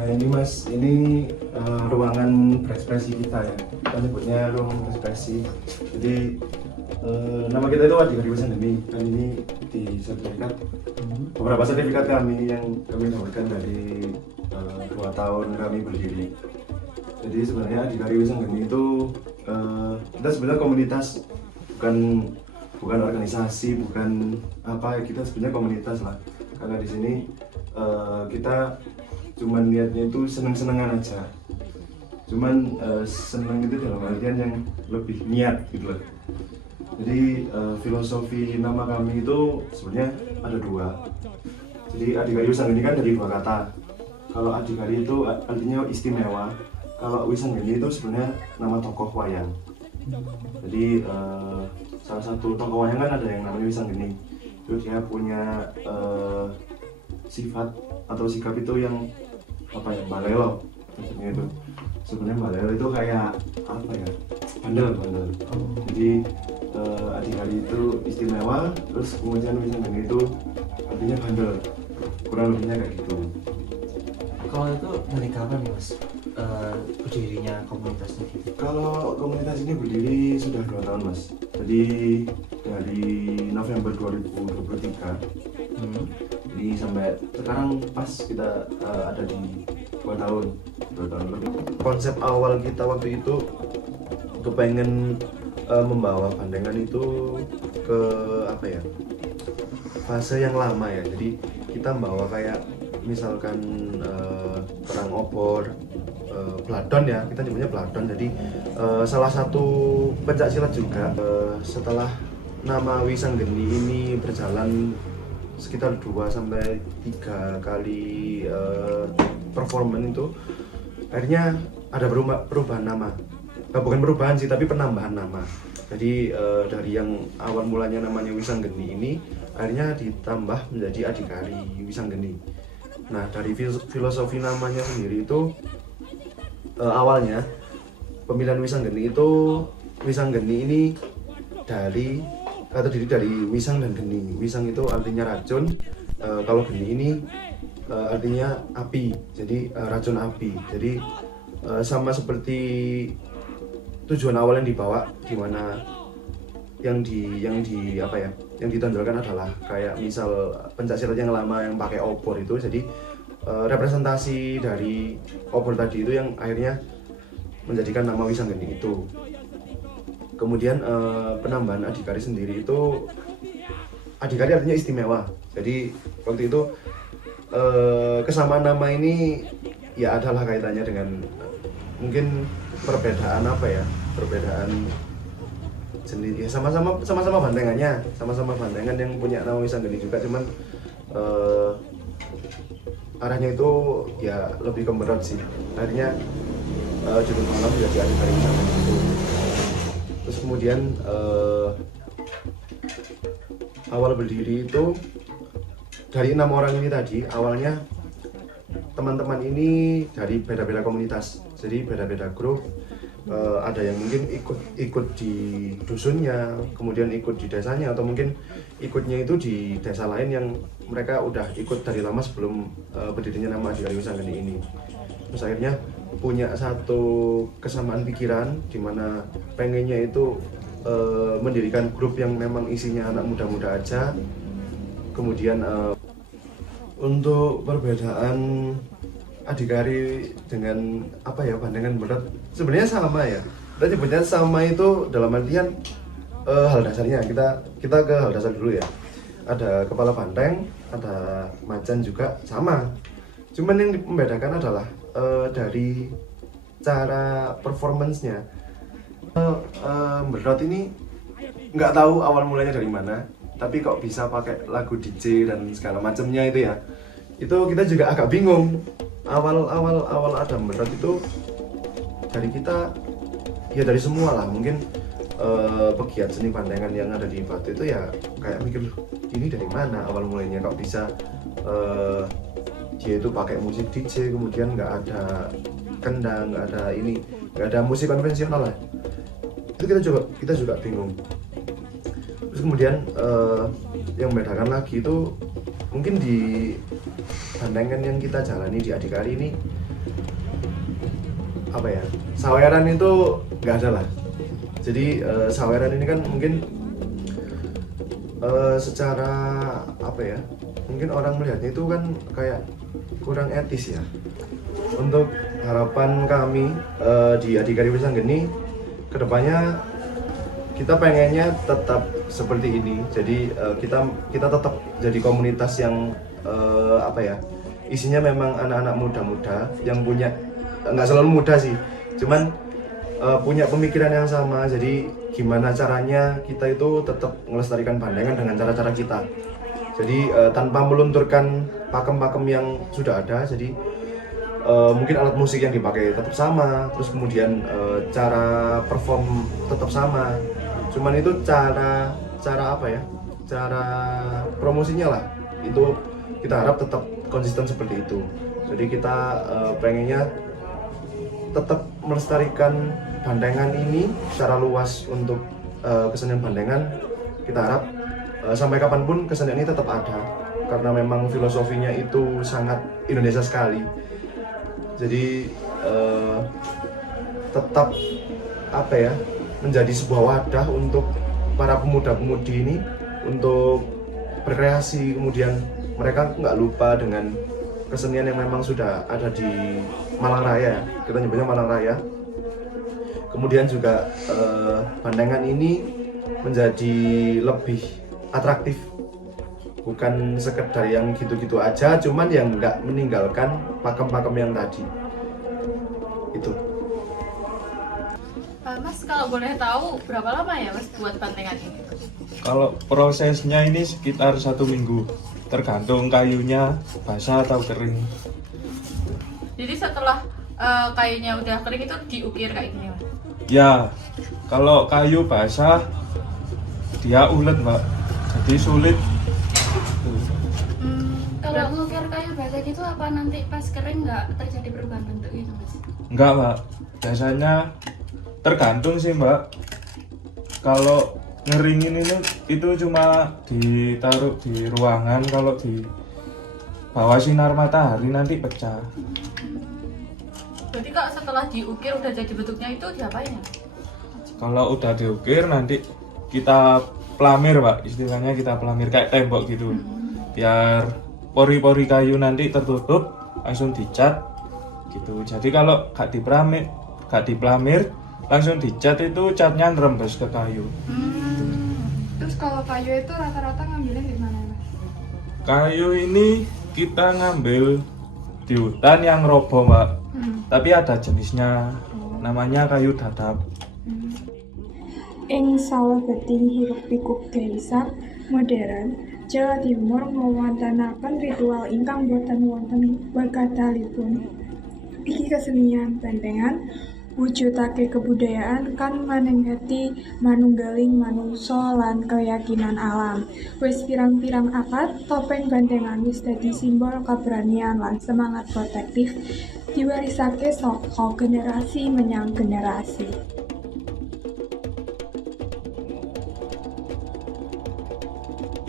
Nah ini Mas, ini ruangan berekspresi kita ya. Kita nyebutnya ruang berekspresi. Jadi nama kita itu Adikarya Wisangeni. Dan ini di sertifikat beberapa sertifikat kami yang kami dapatkan dari 2 tahun kami berdiri. Jadi sebenarnya Adikarya Wisangeni itu kita sebenarnya komunitas, bukan organisasi, bukan apa, kita sebenarnya komunitas lah. Karena di sini kita cuman niatnya itu seneng-senengan aja. Cuman seneng itu dalam artian yang lebih niat gitu loh. Jadi filosofi nama kami itu sebenarnya ada 2. Jadi Adikarya Wisangeni kan dari 2 kata. Kalau Adikarya itu artinya istimewa. Kalau Wisangeni itu sebenarnya nama tokoh wayang. Jadi salah satu tokoh wayang kan ada yang namanya Wisangeni. Itu dia punya sifat atau sikap itu yang apa ya, balelo maksudnya itu. Sebenarnya balelo itu kayak apa ya, bandel. Jadi Adikarya itu istimewa, terus kemudian Wisangeni itu artinya bandel, kurang lebihnya kayak gitu. Kalau itu dari kapan nih Mas berdirinya komunitasnya gitu? Kalau komunitas ini berdiri sudah 2 tahun Mas. Jadi dari November 2023 jadi sampai sekarang pas kita ada di 2 tahun lebih. Konsep awal kita waktu itu kepengen membawa Bandengan itu ke apa ya, fase yang lama ya. Jadi kita membawa kayak misalkan perang obor, Bladon ya, kita nyebutnya Bladon. Jadi salah satu pencak silat juga. Setelah nama Wisangeni ini berjalan sekitar 2-3 kali performan itu, akhirnya ada perubahan nama. Bukan perubahan sih, tapi penambahan nama. Jadi dari yang awal mulanya namanya Wisangeni ini akhirnya ditambah menjadi Adikarya Wisangeni. Nah dari filosofi namanya sendiri itu awalnya pemilihan Wisangeni itu, Wisangeni ini terdiri dari Wisang dan Geni. Wisang itu artinya racun, kalau Geni ini artinya api, jadi racun api. Jadi sama seperti tujuan awal yang dibawa, di mana yang ditonjolkan adalah kayak misal pencaksilat yang lama yang pakai obor itu. Jadi representasi dari obor tadi itu yang akhirnya menjadikan nama Wisangeni itu. Kemudian penambahan Adikarya sendiri itu, Adikarya artinya istimewa. Jadi waktu itu kesamaan nama ini ya adalah kaitannya dengan mungkin perbedaan jenis ya, sama-sama bandengannya, sama-sama bandengan yang punya nama Wisangeni juga, cuman arahnya itu ya lebih ke berat sih. Akhirnya judul malam menjadi Adikarya Wisangeni itu. Terus kemudian awal berdiri itu dari 6 orang ini tadi. Awalnya teman-teman ini dari beda-beda komunitas, jadi beda-beda grup. Ada yang mungkin ikut di dusunnya, kemudian ikut di desanya, atau mungkin ikutnya itu di desa lain yang mereka udah ikut dari lama sebelum berdirinya nama Adikarya Wisangeni ini. Terus akhirnya punya satu kesamaan pikiran, dimana pengennya itu mendirikan grup yang memang isinya anak muda-muda aja. Kemudian untuk perbedaan Adikarya dengan apa ya, Bandengan berat sebenarnya sama ya. Kita nyebutnya sama itu dalam artian hal dasarnya. Kita ke hal dasar dulu ya. Ada kepala banteng, ada macan juga sama. Cuman yang membedakan adalah dari cara performance-nya. Berot ini nggak tahu awal mulanya dari mana, tapi kok bisa pakai lagu DJ dan segala macamnya itu ya. Itu kita juga agak bingung. Awal ada Berot itu dari kita ya, dari semua lah mungkin pegiat seni bandengan yang ada di Batu itu ya kayak mikir, ini dari mana awal mulanya kok bisa dia itu pakai musik DJ, kemudian nggak ada kendang, nggak ada musik konvensional lah. Itu kita juga bingung. Terus kemudian yang membedakan lagi itu mungkin di bandengan yang kita jalani di Adikarya ini apa ya, saweran itu nggak ada lah. Jadi saweran ini kan mungkin secara apa ya, mungkin orang melihatnya itu kan kayak kurang etis ya. Untuk harapan kami di Adhikari Wisanggeni kedepannya kita pengennya tetap seperti ini. Jadi kita tetap jadi komunitas yang apa ya, isinya memang anak-anak muda-muda yang punya, nggak selalu muda sih, cuman punya pemikiran yang sama. Jadi gimana caranya kita itu tetap melestarikan Bandengan dengan cara-cara kita. Jadi tanpa melunturkan pakem-pakem yang sudah ada. Jadi mungkin alat musik yang dipakai tetap sama, terus kemudian cara perform tetap sama. Cuman itu cara apa ya? Cara promosinya lah. Itu kita harap tetap konsisten seperti itu. Jadi kita pengennya tetap melestarikan Bandengan ini secara luas untuk kesenian Bandengan. Kita harap sampai kapanpun kesenian ini tetap ada, karena memang filosofinya itu sangat Indonesia sekali. Jadi tetap apa ya, menjadi sebuah wadah untuk para pemuda-pemudi ini untuk berkreasi. Kemudian mereka nggak lupa dengan kesenian yang memang sudah ada di Malang Raya, kita nyebutnya Malang Raya. Kemudian juga Bandengan ini menjadi lebih atraktif, bukan sekedar yang gitu-gitu aja, cuman yang nggak meninggalkan pakem-pakem yang tadi itu. Mas, kalau boleh tahu berapa lama ya Mas buat Bandengan ini? Kalau prosesnya ini sekitar 1 minggu, tergantung kayunya basah atau kering. Jadi setelah kayunya udah kering itu diukir kayak gini Mas? Ya, kalau kayu basah dia ulet mbak, jadi sulit. Kalau ngukir kayu basah gitu apa nanti pas kering nggak terjadi perubahan bentuk gitu Mas? Enggak mbak, biasanya tergantung sih mbak. Kalau ngeringin itu cuma ditaruh di ruangan, kalau di bawah sinar matahari nanti pecah. Berarti kalau setelah diukir udah jadi bentuknya itu diapain ya? Kalau udah diukir nanti kita pelamir pak, istilahnya kita pelamir kayak tembok gitu, biar pori-pori kayu nanti tertutup, langsung dicat gitu. Jadi kalau gak dipelamir langsung dicat, itu catnya nerembes ke kayu. Terus kalau kayu itu rata-rata ngambilnya di mana Mas? Kayu ini kita ngambil di hutan yang roboh mbak, tapi ada jenisnya, namanya kayu dadap. Ing salebeting hiruk-pikuk desa modern, Jawa Timur ngawontenaken ritual ingkang boten wonten wekatalipun. Iki kesenian Bandengan wujudake kebudayaan kan manenggeti manunggaling manungsa lan keyakinan alam. Wis pirang-pirang abad, topeng Bandengan wis dadi simbol keberanian lan semangat protektif diwarisake saka generasi menyang generasi.